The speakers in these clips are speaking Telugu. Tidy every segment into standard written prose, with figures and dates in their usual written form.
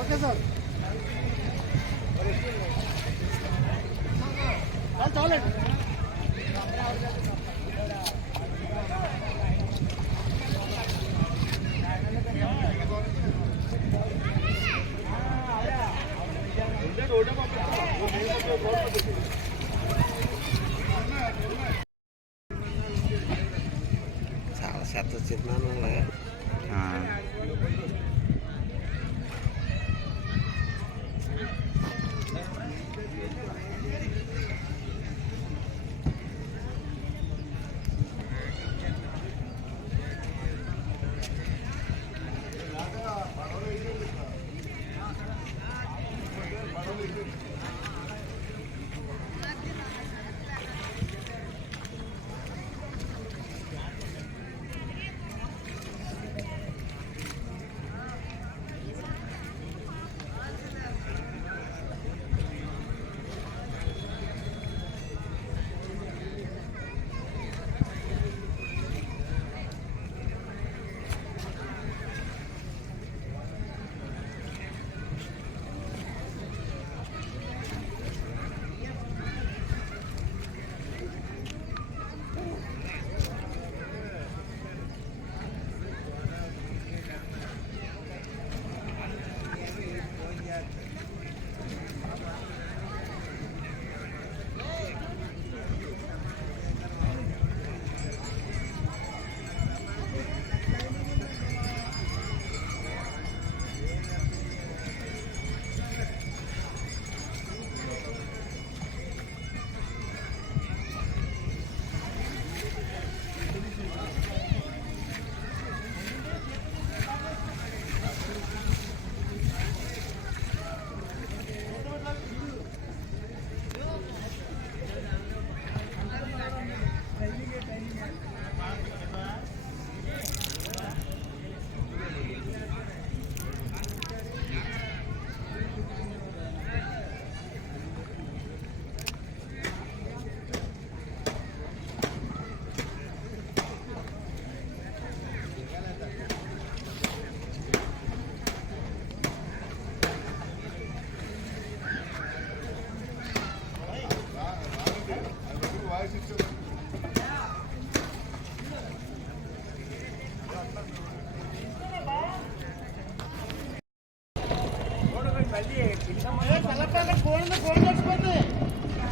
ఓకే సార్ చాలండి. చాలా చెత్త చిన్న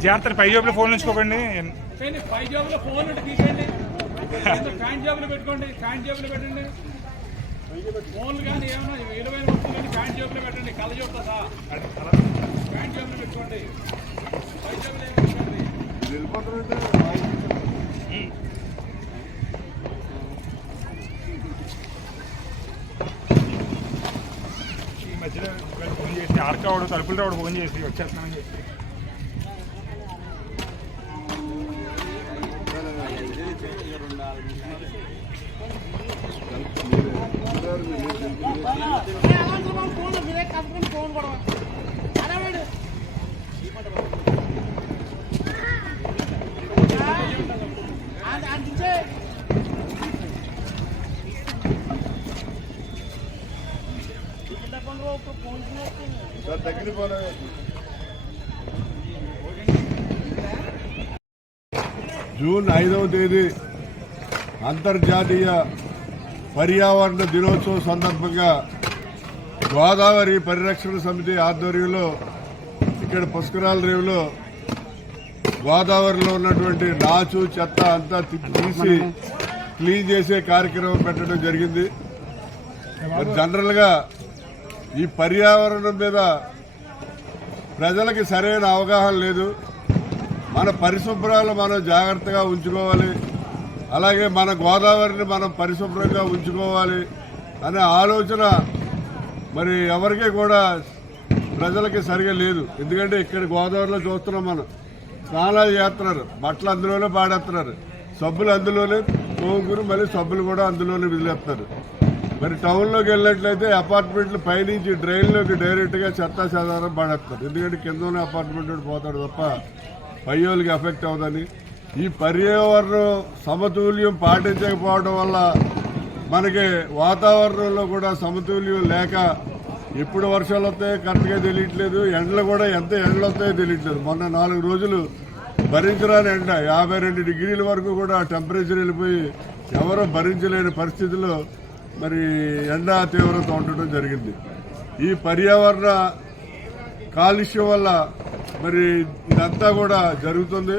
జాగ్రత్త పై జోబులో ఫోన్ ఉంచుకోకండి. పై జోబులో ఫోన్ తీసేయండి, ప్యాంట్ జోబులో పెట్టుకోండి, ప్యాంట్ జోబులో పెట్టండి. ఫోన్లు కానీ ఏమైనా విలువైన వస్తువులు కానీ ప్యాంట్ జోబులో పెట్టండి, కళ్ళ జోబుతో సహా ప్యాంట్ జోబులో పెట్టుకోండి. పై జోబులో ఏమి పెట్టండి. ఈ మధ్యలో ఫోన్ చేసి ఆర్కావాడు తలుపులతో వాడు ఫోన్ చేసి వచ్చేస్తున్నానని చెప్పి ఫోన్ కూడా అందించే జూన్ 5వ తేదీ అంతర్జాతీయ పర్యావరణ దినోత్సవం సందర్భంగా గోదావరి పరిరక్షణ సమితి ఆధ్వర్యంలో ఇక్కడ పుష్కరాల రేవులో గోదావరిలో ఉన్నటువంటి నాచు చెత్త అంతా తీసి క్లీన్ చేసే కార్యక్రమం పెట్టడం జరిగింది. జనరల్గా ఈ పర్యావరణం మీద ప్రజలకి సరైన అవగాహన లేదు. మన పరిశుభ్రాలు మనం జాగ్రత్తగా ఉంచుకోవాలి, అలాగే మన గోదావరిని మనం పరిశుభ్రంగా ఉంచుకోవాలి అనే ఆలోచన మరి ఎవరికీ కూడా ప్రజలకి సరిగా లేదు. ఎందుకంటే ఇక్కడ గోదావరిలో చూస్తున్నాం, మనం స్నానాలు చేస్తున్నారు, బట్టలు అందులోనే పాడేస్తున్నారు, సబ్బులు అందులోనే తోముకుని మళ్ళీ సబ్బులు కూడా అందులోనే విదిలేస్తున్నారు. మరి టౌన్లోకి వెళ్ళినట్లయితే అపార్ట్మెంట్లు పైనుంచి డ్రైన్లోకి డైరెక్ట్గా చెత్తా చెదారం పడేస్తారు. ఎందుకంటే కిందనే అపార్ట్మెంట్ పోతాడు తప్ప పై వాళ్ళకి ఎఫెక్ట్ అవుదని. ఈ పర్యావరణం సమతుల్యం పాటించకపోవడం వల్ల మనకి వాతావరణంలో కూడా సమతుల్యం లేక ఎప్పుడు వర్షాలు వస్తాయో కరెక్ట్గా తెలియట్లేదు, ఎండలు కూడా ఎంత ఎండలు వస్తాయో తెలియట్లేదు. మొన్న 4 రోజులు భరించరాని ఎండ 52 డిగ్రీల వరకు కూడా టెంపరేచర్ వెళ్ళిపోయి ఎవరో భరించలేని పరిస్థితుల్లో మరి ఎండ తీవ్రత ఉండటం జరిగింది. ఈ పర్యావరణ కాలుష్యం వల్ల మరి ఇదంతా కూడా జరుగుతుంది.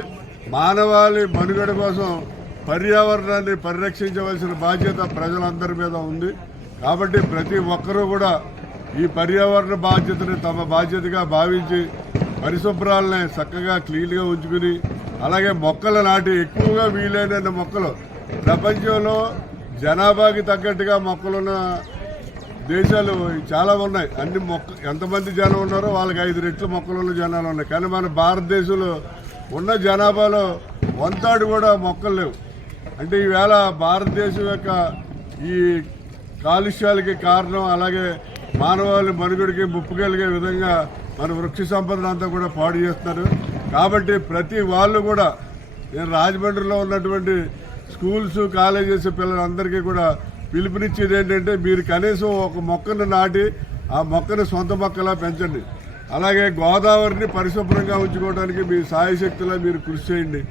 మానవాళి మనుగడ కోసం పర్యావరణాన్ని పరిరక్షించవలసిన బాధ్యత ప్రజలందరి మీద ఉంది. కాబట్టి ప్రతి ఒక్కరూ కూడా ఈ పర్యావరణ బాధ్యతని తమ బాధ్యతగా భావించి పరిశుభ్రాలని చక్కగా క్లీన్గా ఉంచుకుని, అలాగే మొక్కలు నాటి ఎక్కువగా వీలైన మొక్కలు, ప్రపంచంలో జనాభాకి తగ్గట్టుగా మొక్కలున్న దేశాలు చాలా ఉన్నాయి. అన్ని ఎంతమంది జనం ఉన్నారో వాళ్ళకి 5 రెట్లు మొక్కలున్న జనాలు ఉన్నాయి. కానీ మన భారతదేశంలో ఉన్న జనాభాలో 1/3 కూడా మొక్కలు లేవు. అంటే ఈవేళ భారతదేశం యొక్క ఈ కాలుష్యాలకి కారణం, అలాగే మానవాళి మనుగడికి ముప్పు కలిగే విధంగా మన వృక్ష సంపదను అంతా కూడా పాడు చేస్తున్నారు. కాబట్టి ప్రతి వాళ్ళు కూడా, నేను రాజమండ్రిలో ఉన్నటువంటి స్కూల్స్ కాలేజెస్ పిల్లలందరికీ కూడా పిలుపునిచ్చేది ఏంటంటే, మీరు కనీసం ఒక మొక్కను నాటి ఆ మొక్కను సొంత మొక్కలా పెంచండి. అలాగే గోదావరిని పరిశుభ్రంగా ఉంచుకోవడానికి మీ సాయశక్తిలో మీరు కృషి చేయండి.